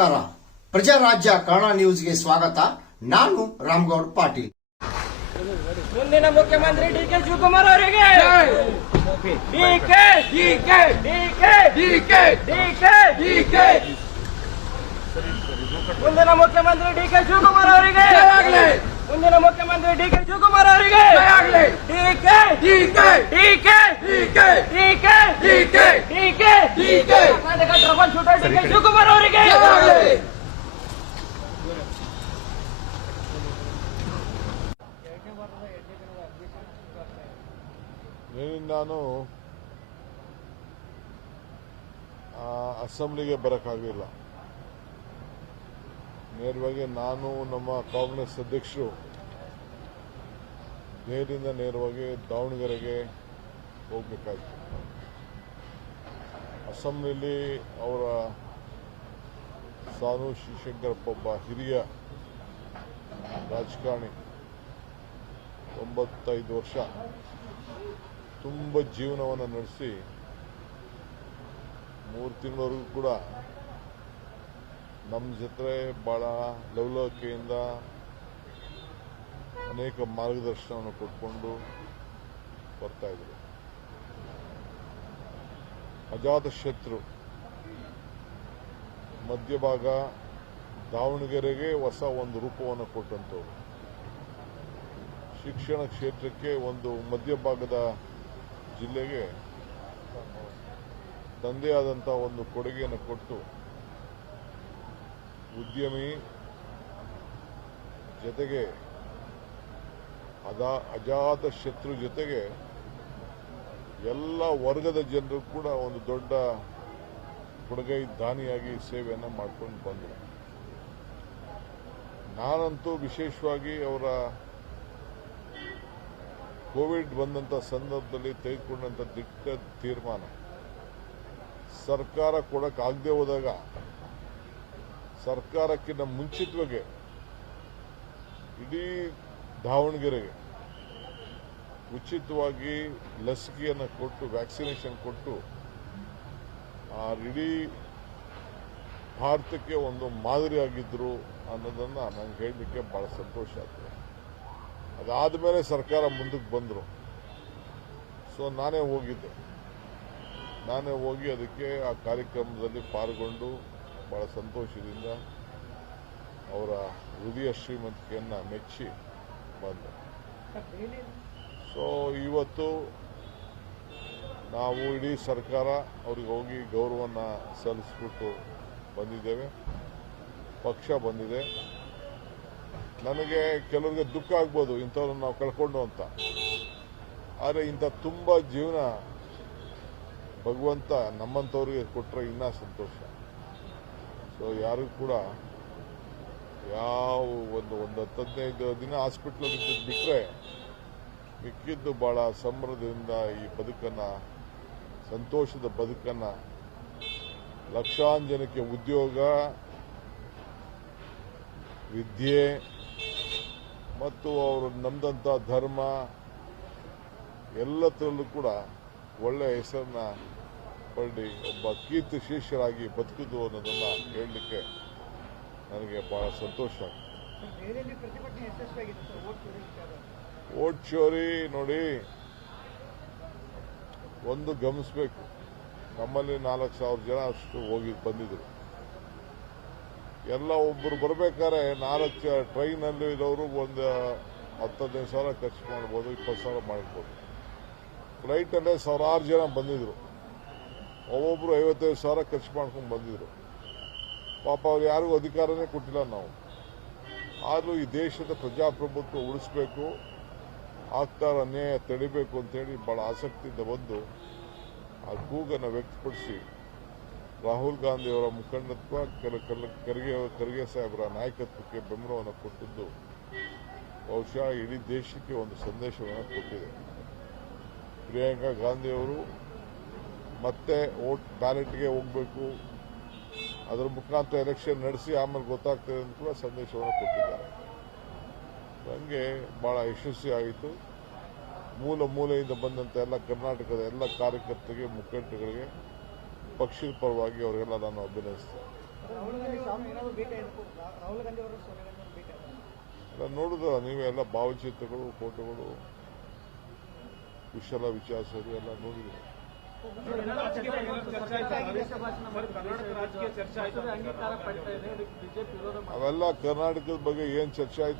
ನಮಸ್ಕಾರ. ಪ್ರಜಾರಾಜ್ಯ ಕನ್ನಡ ನ್ಯೂಸ್ಗೆ ಸ್ವಾಗತ. ನಾನು ರಾಮಗೌಡ ಪಾಟೀಲ್. ಮುಂದಿನ ಮುಖ್ಯಮಂತ್ರಿ ಡಿಕೆ ಶಿವಕುಮಾರ್ ಅವರಿಗೆ ಮುಂದಿನ ಮುಖ್ಯಮಂತ್ರಿ ಡಿಕೆ ಶಿವಕುಮಾರ್ ಅವರಿಗೆ ಮುಂದಿನ ಮುಖ್ಯಮಂತ್ರಿ ಡಿಕೆ ಶಿವಕುಮಾರ್ ಅವರಿಗೆ ಕರ್ನಾಟಕ ಟ್ರಬಲ್ ಶೂಟರ್ ಡಿಕೆ ಶಿವಕುಮಾರ್ ಅವರಿಗೆ ನಾನು ಅಸೆಂಬ್ಲಿಗೆ ಬರೋಕ್ಕಾಗಲಿಲ್ಲ. ನೇರವಾಗಿ ನಾನು ನಮ್ಮ ಕಾಂಗ್ರೆಸ್ ಅಧ್ಯಕ್ಷರು ದೆಹಲಿಯಿಂದ ನೇರವಾಗಿ ದಾವಣಗೆರೆಗೆ ಹೋಗಬೇಕಾಗಿತ್ತು. ಅಸೆಂಬ್ಲಿಯಲ್ಲಿ ಅವರ ಸಾನು ಶಿವಶಂಕರಪ್ಪ ಒಬ್ಬ ಹಿರಿಯ ರಾಜಕಾರಣಿ, 95 ವರ್ಷ ತುಂಬ ಜೀವನವನ್ನು ನಡೆಸಿ 3 ತಿಂಗಳವರೆಗೂ ಕೂಡ ನಮ್ಮ ಜೊತೆ ಬಹಳ ಲವಲವಿಕೆಯಿಂದ ಅನೇಕ ಮಾರ್ಗದರ್ಶನವನ್ನು ಕೊಟ್ಕೊಂಡು ಬರ್ತಾಯಿದ್ರು. ಅಜಾತಶತ್ರು ಮಧ್ಯಭಾಗ ದಾವಣಗೆರೆಗೆ ಹೊಸ ಒಂದು ರೂಪವನ್ನು ಕೊಟ್ಟಂಥವ್ರು. ಶಿಕ್ಷಣ ಕ್ಷೇತ್ರಕ್ಕೆ ಒಂದು ಮಧ್ಯಭಾಗದ ಜಿಲ್ಲೆಗೆ ತಂದೆ ಆದಂಥ ಒಂದು ಕೊಡುಗೆಯನ್ನು ಕೊಟ್ಟು ಉದ್ಯಮಿ ಜೊತೆಗೆ ಅಜಾತ ಶತ್ರು ಜೊತೆಗೆ ಎಲ್ಲ ವರ್ಗದ ಜನರು ಕೂಡ ಒಂದು ದೊಡ್ಡ ಕೊಡುಗೈ ದಾನಿಯಾಗಿ ಸೇವೆಯನ್ನು ಮಾಡ್ಕೊಂಡು ಬಂದರು. ನಾನಂತೂ ವಿಶೇಷವಾಗಿ ಅವರ ಕೋವಿಡ್ ಬಂದಂಥ ಸಂದರ್ಭದಲ್ಲಿ ತೆಗೆದುಕೊಂಡಂಥ ದಿಟ್ಟ ತೀರ್ಮಾನ, ಸರ್ಕಾರ ಕೊಡೋಕ್ಕಾಗದೆ ಹೋದಾಗ ಸರ್ಕಾರಕ್ಕಿಂತ ಮುಂಚಿತವಾಗಿ ಇಡೀ ದಾವಣಗೆರೆಗೆ ಉಚಿತವಾಗಿ ಲಸಿಕೆಯನ್ನು ಕೊಟ್ಟು ವ್ಯಾಕ್ಸಿನೇಷನ್ ಕೊಟ್ಟು ಇಡೀ ಭಾರತಕ್ಕೆ ಒಂದು ಮಾದರಿಯಾಗಿದ್ದರು ಅನ್ನೋದನ್ನು ನನಗೆ ಹೇಳಲಿಕ್ಕೆ ಭಾಳ ಸಂತೋಷ ಆಗ್ತದೆ. ಅದಾದ ಮೇಲೆ ಸರ್ಕಾರ ಮುಂದಕ್ಕೆ ಬಂದರು. ಸೊ ನಾನೇ ಹೋಗಿ ಅದಕ್ಕೆ ಆ ಕಾರ್ಯಕ್ರಮದಲ್ಲಿ ಪಾಲ್ಗೊಂಡು ಭಾಳ ಸಂತೋಷದಿಂದ ಅವರ ಹೃದಯ ಶ್ರೀಮಂತಿಕೆಯನ್ನು ಮೆಚ್ಚಿ ಬಂದೆ. ಸೊ ಇವತ್ತು ನಾವು ಇಡೀ ಸರ್ಕಾರ ಅವ್ರಿಗೆ ಹೋಗಿ ಗೌರವವನ್ನು ಸಲ್ಲಿಸ್ಬಿಟ್ಟು ಬಂದಿದ್ದೇವೆ. ಪಕ್ಷ ಬಂದಿದೆ. ನನಗೆ ಕೆಲವರಿಗೆ ದುಃಖ ಆಗ್ಬೋದು ಇಂಥವ್ರನ್ನ ನಾವು ಕಳ್ಕೊಂಡು ಅಂತ. ಆದರೆ ಇಂಥ ತುಂಬ ಜೀವನ ಭಗವಂತ ನಮ್ಮಂಥವ್ರಿಗೆ ಕೊಟ್ಟರೆ ಇನ್ನೂ ಸಂತೋಷ. ಸೊ ಯಾರಿಗೂ ಕೂಡ ಯಾವ ಒಂದು 10-15 ದಿನ ಹಾಸ್ಪಿಟ್ಲಲ್ಲಿ ಇದ್ದದ್ದು ಬಿಟ್ಟರೆ ಮಿಕ್ಕಿದ್ದು ಭಾಳ ಸಂಭ್ರಮದಿಂದ ಈ ಬದುಕನ್ನು, ಸಂತೋಷದ ಬದುಕನ್ನು, ಲಕ್ಷಾಂತರ ಜನಕ್ಕೆ ಉದ್ಯೋಗ, ವಿದ್ಯೆ ಮತ್ತು ಅವರು ನಮ್ದಂಥ ಧರ್ಮ ಎಲ್ಲದರಲ್ಲೂ ಕೂಡ ಒಳ್ಳೆಯ ಹೆಸರನ್ನ ಪಡೆದು ಒಬ್ಬ ಕೀರ್ತಿ ಶೀರ್ಷರಾಗಿ ಬದುಕಿದ್ದು ಅನ್ನೋದನ್ನು ಹೇಳಲಿಕ್ಕೆ ನನಗೆ ಬಹಳ ಸಂತೋಷ ಆಗ್ತದೆ. ವೋಟ್ ಚೋರಿ ನೋಡಿ, ಒಂದು ಗಮನಿಸಬೇಕು, ನಮ್ಮಲ್ಲಿ 4,000 ಜನ ಅಷ್ಟು ಬಂದಿದ್ರು. ಎಲ್ಲ ಒಬ್ಬರು ಬರಬೇಕಾದ್ರೆ 4 ಟ್ರೈನಲ್ಲಿ ಇರೋರು ಒಂದು 10-15 ಸಾವಿರ ಖರ್ಚು ಮಾಡ್ಬೋದು, 20 ಸಾವಿರ ಮಾಡ್ಬೋದು. ಫ್ಲೈಟಲ್ಲೇ 1,000 ಜನ ಬಂದಿದ್ರು. ಒಬ್ಬೊಬ್ರು 55 ಸಾವಿರ ಖರ್ಚು ಮಾಡ್ಕೊಂಡು ಬಂದಿದ್ರು. ಪಾಪ ಅವ್ರು ಯಾರಿಗೂ ಅಧಿಕಾರನೇ ಕೊಟ್ಟಿಲ್ಲ ನಾವು. ಆದರೂ ಈ ದೇಶದ ಪ್ರಜಾಪ್ರಭುತ್ವ ಉಳಿಸ್ಬೇಕು, ಆಗ್ತಾರ ಅನ್ಯಾಯ ತಡಿಬೇಕು ಅಂತೇಳಿ ಭಾಳ ಆಸಕ್ತಿಯಿಂದ ಬಂದು ಆ ಕೂಗನ್ನು ವ್ಯಕ್ತಪಡಿಸಿ ರಾಹುಲ್ ಗಾಂಧಿಯವರ ಮುಖಂಡತ್ವ, ಖರ್ಗೆ ಸಾಹೇಬರ ನಾಯಕತ್ವಕ್ಕೆ ಬೆಂಬಲವನ್ನು ಕೊಟ್ಟಿದ್ದು ಬಹುಶಃ ಇಡೀ ದೇಶಕ್ಕೆ ಒಂದು ಸಂದೇಶವನ್ನು ಕೊಟ್ಟಿದೆ. ಪ್ರಿಯಾಂಕಾ ಗಾಂಧಿಯವರು ಮತ್ತೆ ವೋಟ್ ಬ್ಯಾಲೆಟ್ಗೆ ಹೋಗಬೇಕು, ಅದರ ಮುಖಾಂತರ ಎಲೆಕ್ಷನ್ ನಡೆಸಿ ಆಮೇಲೆ ಗೊತ್ತಾಗ್ತದೆ ಅಂತ ಕೂಡ ಸಂದೇಶವನ್ನು ಕೊಟ್ಟಿದ್ದಾರೆ. ಹಂಗೆ ಭಾಳ ಯಶಸ್ವಿ ಆಯಿತು. ಮೂಲೆಯಿಂದ ಬಂದಂಥ ಎಲ್ಲ ಕರ್ನಾಟಕದ ಎಲ್ಲ ಕಾರ್ಯಕರ್ತರಿಗೆ, ಮುಖಂಡರುಗಳಿಗೆ, ಪಕ್ಷದ ಪರವಾಗಿ ಅವರೆಲ್ಲ ನಾನು ಅಭಿನಂದಿಸ್ತೇನೆ. ರಾಹುಲ್ ಗಾಂಧಿ ಅವರು ಸೋನಿಯಾ ಗಾಂಧಿ ಅವರು ಭೇಟಿ ಎಲ್ಲ ನೋಡಿದ್ರ ನೀವೆಲ್ಲ ಭಾವಚಿತ್ರಗಳು ಫೋಟೋಗಳು ಕುಶಲ ವಿಚಾರಿಸೋದು ಎಲ್ಲ ನೋಡಿದ್ರು ಅವೆಲ್ಲ ಕರ್ನಾಟಕದ ಬಗ್ಗೆ ಏನ್ ಚರ್ಚೆ ಆಯ್ತು